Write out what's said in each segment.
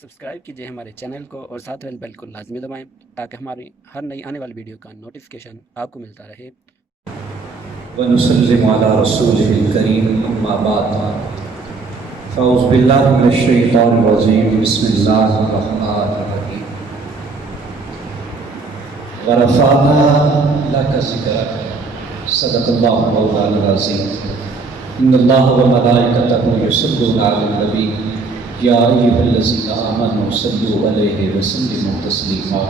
Subscribe کیجئے ہمارے channel کو اور ساتھ والے بیل کو لازمی دبائیں تاکہ ہماری ہر نئی آنے والی ویڈیو کا نوٹیفیکیشن آپ کو ملتا رہے۔ ونسلم علی رسولہ الکریم اما بعد فاعوذ باللہ من الشیطان الرجیم بسم اللہ الرحمن الرحیم ورفعنا لک ذکرک صدق اللہ مولانا العظیم ان اللہ وملائکتہ یصلون علی النبی یا ایھا الذین آمنوا صلوا علیہ وسلموا تسلیما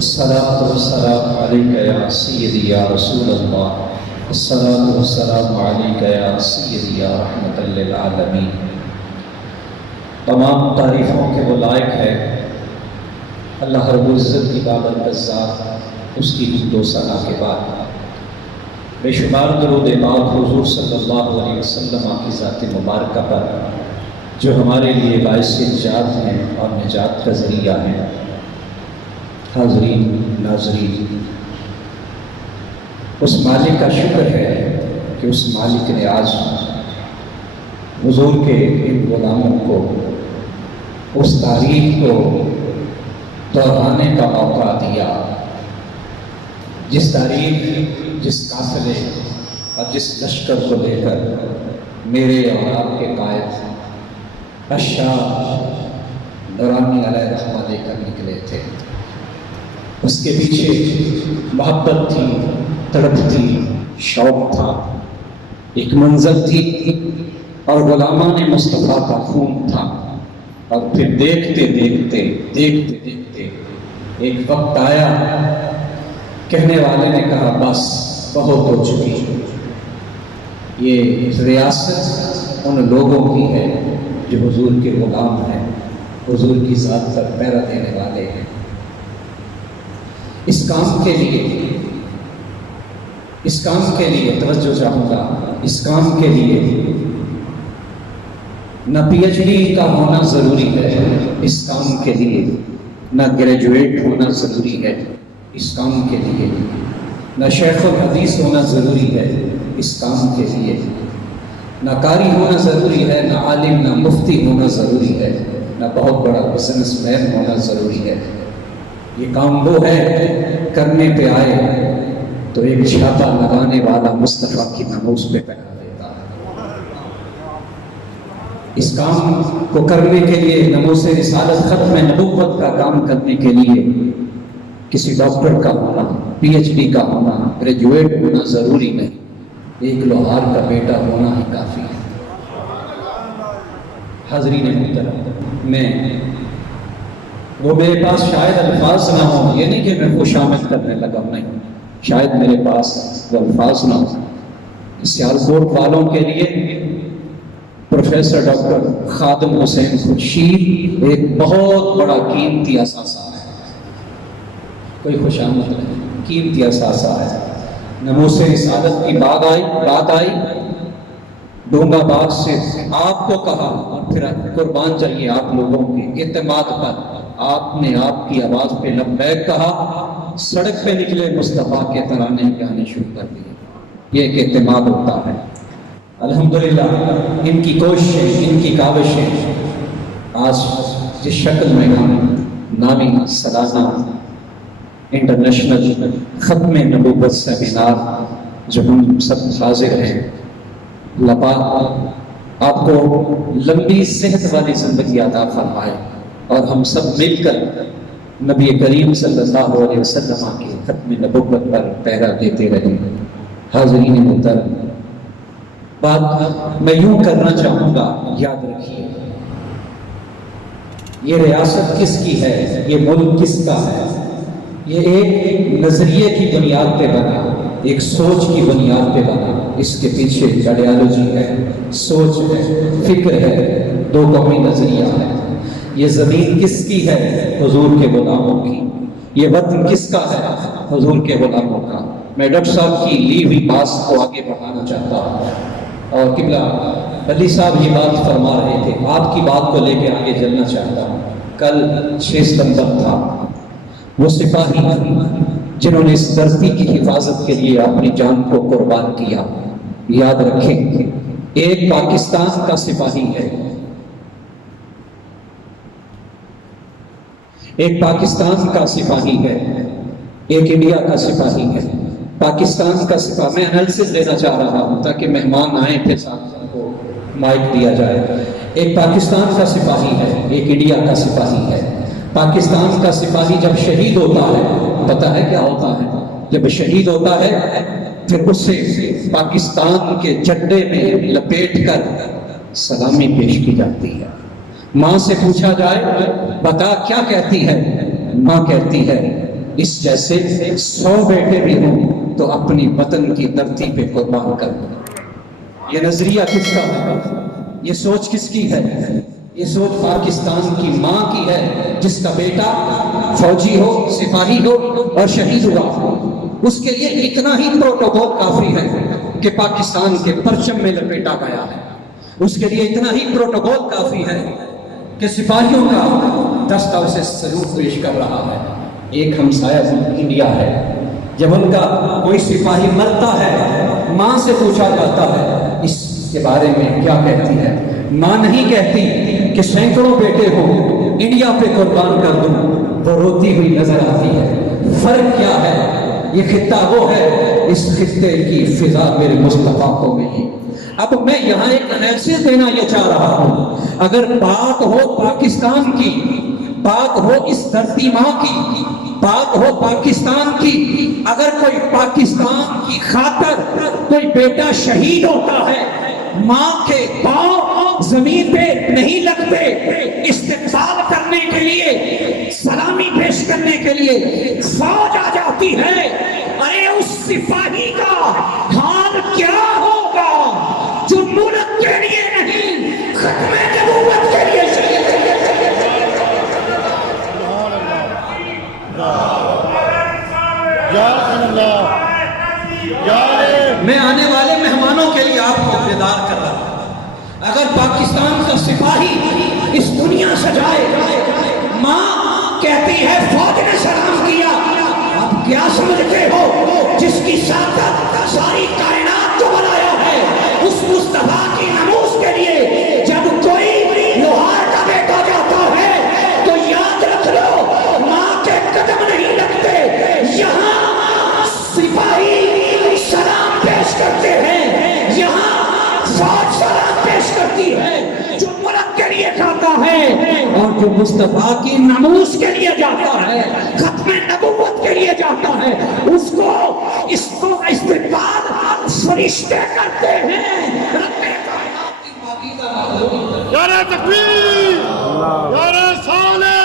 الصلاۃ والسلام علیک یا سیدی یا رسول اللہ الصلاۃ والسلام علیک یا سیدی یا رحمۃ للعالمین۔ تمام تعریفوں کے وہ لائق ہے اللہ رب العزت کی بابرکت ذات، اس کی حمد و ثنا کے بعد بے شمار درود پاک حضور صلی اللہ علیہ وسلم کی ذات مبارکہ پر جو ہمارے لیے باعث نجات ہیں اور نجات کا ذریعہ ہیں۔ حاضرین ناظرین، اس مالک کا شکر ہے کہ اس مالک نے آج حضور کے ان غلاموں کو اس تاریخ کو دہرانے کا موقع دیا، جس تاریخ، جس قافلے اور جس لشکر کو لے کر میرے اور آپ کے قائد اشاہ نورانی علیہ رحمہ لے کر نکلے تھے۔ اس کے پیچھے محبت تھی، تڑپ تھی، شوق تھا، ایک منزل تھی اور غلامان مصطفیٰ کا خون تھا۔ اور پھر دیکھتے دیکھتے ایک وقت آیا، کہنے والے نے کہا بس بہت ہو چکی، یہ ریاست ان لوگوں کی ہے جو حضور کے غلام ہیں، حضور کی ذات پر پہرا دینے والے ہیں۔ اس کام کے لیے توجہ چاہوں گا، اس کام کے لیے نہ پی ایچ ڈی کا ہونا ضروری ہے، اس کام کے لیے نہ گریجویٹ ہونا ضروری ہے، اس کام کے لیے نہ شیخ الحدیث ہونا ضروری ہے، اس کام کے لیے نہ قاری ہونا ضروری ہے، نہ عالم، نہ مفتی ہونا ضروری ہے، نہ بہت بڑا بزنس مین ہونا ضروری ہے۔ یہ کام وہ ہے، کرنے پہ آئے تو ایک چھاپا لگانے والا مصطفیٰ کی ناموس پہ پہنا دیتا ہے۔ اس کام کو کرنے کے لیے ناموس رسالت، ختم نبوت کا کام کرنے کے لیے کسی ڈاکٹر کا ہونا، پی ایچ ڈی کا ہونا، گریجویٹ ہونا ضروری نہیں، ایک لوہار کا بیٹا ہونا ہی کافی ہے۔ حاضرین محترم، وہ میرے پاس شاید الفاظ نہ ہوں، یہ نہیں کہ میں خوش آمد کرنے لگا، نہیں، شاید میرے پاس وہ الفاظ نہ ہوں۔ سیالکوٹ والوں کے لیے پروفیسر ڈاکٹر خادم حسین خورشید ایک بہت بڑا قیمتی اثاثہ ہے، کوئی خوش آمد نہیں، قیمتی اثاثہ ہے۔ ناموس رسالت کی بات آئی، ڈونگا باغ سے آپ کو کہا، اور پھر قربان چاہیے آپ لوگوں کے اعتماد پر، آپ نے آپ کی آواز پہ لبیک کہا، سڑک پہ نکلے مصطفیٰ کے ترانے گانے شروع کر دیے۔ یہ ایک اعتماد ہوتا ہے۔ الحمدللہ ان کی کوششیں، ان کی کاوشیں آج جس شکل میں ہم نامی سالانہ انٹرنیشنل ختم نبوت سیمینار جو ہم سب حاضر ہیں، اللہ پاک آپ کو لمبی صحت والی زندگی عطا فرمائے اور ہم سب مل کر نبی کریم صلی اللہ علیہ وسلم کی ختم نبوت پر پہرا دیتے رہیں۔ حاضرین محترم، بات میں یوں کرنا چاہوں گا، یاد رکھیے یہ ریاست کس کی ہے، یہ ملک کس کا ہے، یہ ایک نظریے کی بنیاد پہ بنا، ایک سوچ کی بنیاد پہ بنا۔ اس کے پیچھے آئیڈیالوجی ہے، سوچ ہے، فکر ہے، دو قومی نظریہ ہے۔ یہ زمین کس کی ہے؟ حضور کے غلاموں کی۔ یہ وطن کس کا ہے؟ حضور کے غلاموں کا۔ میں ڈاکٹر صاحب کی لی ہوئی بات کو آگے بڑھانا چاہتا ہوں، اور قبلہ علی صاحب یہ بات فرما رہے تھے، آپ کی بات کو لے کے آگے چلنا چاہتا ہوں۔ کل 6 ستمبر تھا، وہ سپاہی جنہوں نے اس دھرتی کی حفاظت کے لیے اپنی جان کو قربان کیا، یاد رکھیں ایک پاکستان کا سپاہی ہے، ایک پاکستان کا سپاہی ہے، ایک انڈیا کا سپاہی ہے۔ پاکستان کا سپاہی، میں انالیسس دینا چاہ رہا ہوں تاکہ مہمان آئیں پھر ساتھ کو مائک دیا جائے۔ ایک پاکستان کا سپاہی ہے، ایک انڈیا کا سپاہی ہے۔ پاکستان کا سپاہی جب شہید ہوتا ہے، پتہ ہے کیا ہوتا ہے؟ جب شہید ہوتا ہے پھر اس سے پاکستان کے جھنڈے میں لپیٹ کر سلامی پیش کی جاتی ہے۔ ماں سے پوچھا جائے بتا کیا کہتی ہے، ماں کہتی ہے اس جیسے 100 بیٹے بھی ہوں تو اپنی وطن کی دھرتی پہ قربان کر دوں۔ یہ نظریہ کس کا ہے؟ یہ سوچ کس کی ہے؟ یہ سوچ پاکستان کی ماں کی ہے جس کا بیٹا فوجی ہو، سپاہی ہو اور شہید ہوا۔ اس کے لیے اتنا ہی پروٹوکول کافی ہے کہ پاکستان کے پرچم میں لپیٹا گیا ہے۔ اس کے لیے اتنا ہی پروٹوکول کافی ہے کہ سپاہیوں کا دستہ اسے سلوٹ پیش کر رہا ہے۔ ایک ہمسایہ ملک انڈیا ہے، جب ان کا کوئی سپاہی مرتا ہے ماں سے پوچھا جاتا ہے اس کے بارے میں کیا کہتی ہے؟ ماں نہیں کہتی کہ سینکڑوں بیٹے ہوں انڈیا پہ قربان کر دوں، وہ روتی ہوئی نظر آتی ہے۔ فرق کیا ہے؟ یہ خطہ وہ ہے، اس خطے کی فضا میرے مصطفیٰ کو ملی۔ اب میں یہاں ایک انالیسس دینا یہ چاہ رہا ہوں، اگر بات ہو پاکستان کی، بات ہو اس دھرتی ماں کی، بات ہو پاکستان کی، اگر کوئی پاکستان کی خاطر کوئی بیٹا شہید ہوتا ہے، ماں کے پاؤں زمین پہ نہیں لگتے، استقبال کرنے کے لیے، سلامی پیش کرنے کے لیے فوج آ جاتی ہے، ارے اس سپاہی کا حال کیا ہوگا جو ملک کے لیے نہیں ختم نبوت کے لیے شہید ہے۔ میں آنے والے مہمانوں کے لیے آپ کو بیدار کر رہا ہوں، اگر پاکستان کا سپاہی اس دنیا سجائے، ماں کہتی ہے فوج نے سلام کیا، آپ کیا سمجھتے ہو جس کی ساتھ ساری کائنات کو بنایا ہے، اس مصطفیٰ کی ناموس کے لیے جب کوئی لوہار کا بیٹا جاتا ہے تو یاد رکھ لو ماں کے قدم نہیں لگتے، یہاں سپاہی سلام پیش کرتے ہیں، یہاں فوج سلام پیش کرتی ہے، جو ملک کے لیے کھاتا ہے اور جو مصطفیٰ کی ناموس کے لیے جاتا ہے، ختم نبوت کے لیے جاتا ہے، اس کو استقبال فرشتے کرتے ہیں۔ یارے تکبیر، یارے صالح،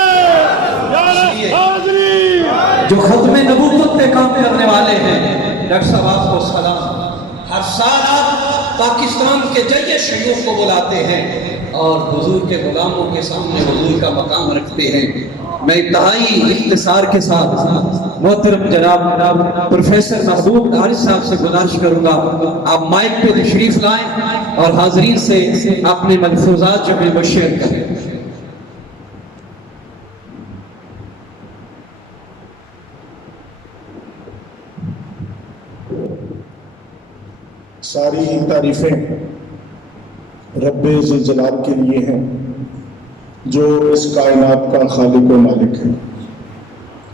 یارے حاضری، جو ختم نبوت پہ کام کرنے والے ہیں، ڈاکٹر صاحب آپ کو سلام۔ ہر سال آپ پاکستان کے جیے شیوخ کو بلاتے ہیں اور حضور کے غلاموں کے سامنے حضور کا مقام رکھتے ہیں۔ میں انتہائی اختصار کے ساتھ محترم جناب پروفیسر محبوب حارث صاحب سے گزارش کروں گا آپ مائک پہ تشریف لائیں اور حاضرین سے اپنے ملفوظات جو ہیں وہ شیئر کریں۔ ساری تعریفیں رب ذوالجلال کے لیے ہیں جو اس کائنات کا خالق و مالک ہے،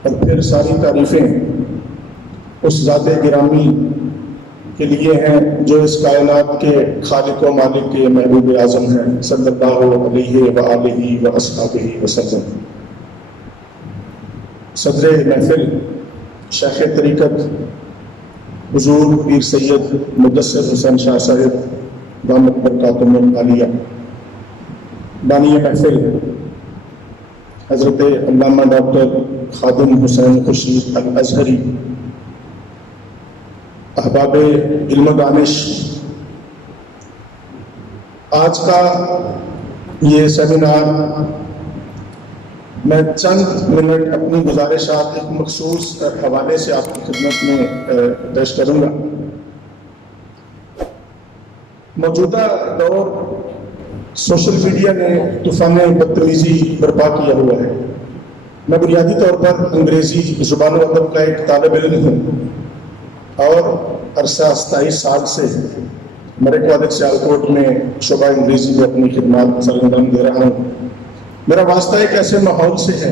اور پھر ساری تعریفیں اس ذات گرامی کے لیے ہیں جو اس کائنات کے خالق و مالک کے محبوب اعظم ہیں صلی اللہ علیہ وآلہ وأصحابہ وسلم۔ صدر محفل شیخ طریقت حضور پیر سید مدثر حسین شاہ صاحب دامت برکاتہم العالیہ، بانی محفل حضرت علامہ ڈاکٹر خادم حسین خورشید الازہری، احباب علم و دانش، آج کا یہ سیمینار میں چند منٹ اپنی گزارشات ایک مخصوص حوالے سے آپ کی خدمت میں پیش کروں گا۔ موجودہ دور سوشل میڈیا نے طوفان بدتمیزی برپا کیا ہوا ہے۔ میں بنیادی طور پر انگریزی زبان و ادب کا ایک طالب علم ہوں اور عرصہ 27 سال سے مرک والد سیالکوٹ میں شعبہ انگریزی میں اپنی خدمات سر انجام دے رہا ہوں۔ میرا واسطہ ایک ایسے ماحول سے ہے